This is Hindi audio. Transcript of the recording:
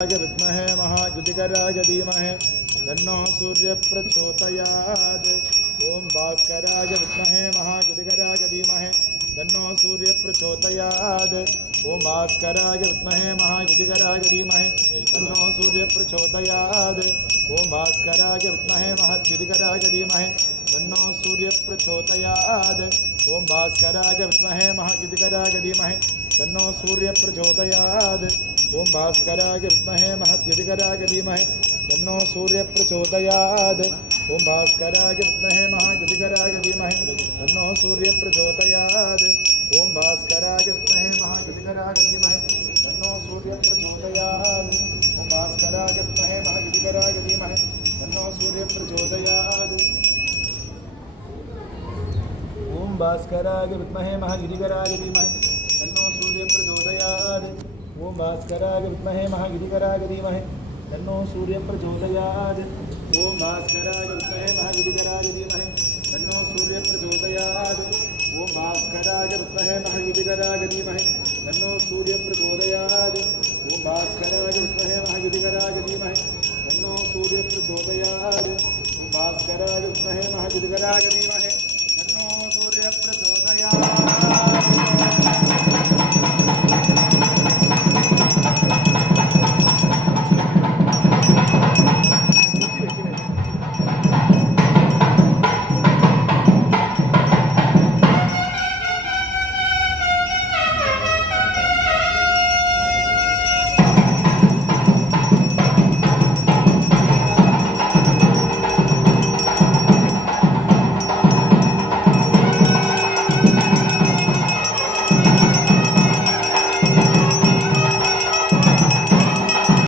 विद्महे महायुतिकराय धीमहि तन्नो सूर्य प्रचोदयात्। ओम भास्कराय विद्महे महायुतिकराय धीमहि तन्नो सूर्य प्रचोदयात्। ओम भास्कराय विद्महे महायुतिकराय धीमहि तन्नो सूर्य प्रचोदयात्। ओम भास्कराय विद्महे महायुतिकराय धीमहि तन्नो सूर्य प्रचोदयात्। ओम भास्कराय विद्महे महायुतिकराय धीमहि तन्नो सूर्य प्रचोदयात्। ओम भास्कराय विद्महे महद्युतिकराय धीमहि तन्नो सूर्य प्रचोदयात्। ओम भास्कराय विद्महे महायुतिकराय धीमहि तन्नो सूर्य प्रचोदयात्। ओम भास्कराय विद्महे महायुतिकराय धीमहि तन्नो सूर्य प्रचोदयात्। ओम भास्कराय विद्महे महायुतिकराय धीमहि तन्नो सूर्य प्रचोदयात्। ओम भास्कराय विद्महे महायुतिकराय धीमहि तन्नो सूर्य प्रचोदयात्। ओम भास्कराय विद्महे महायुतिकराय धीमहि तन्नो सूर्य प्रचोदयात्। ओम भास्कराय विद्महे महायुतिकराय धीमहि तन्नो सूर्य प्रचोदयात्। ओम भास्कराय विद्महे महायुतिकराय धीमहि तन्नो सूर्य प्रचोदयात्। ओम भास्कराय